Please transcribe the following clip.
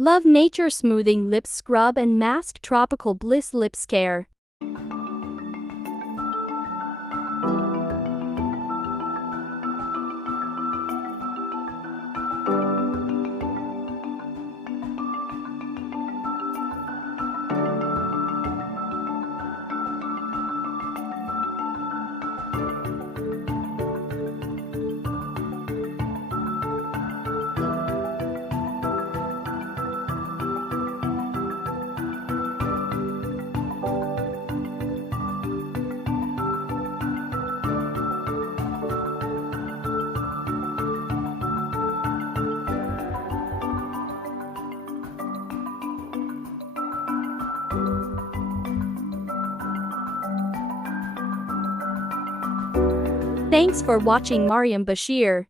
Love Nature Smoothing Lip Scrub and Mask Tropical Bliss Lip Care. Thanks for watching. Mariam Bashir.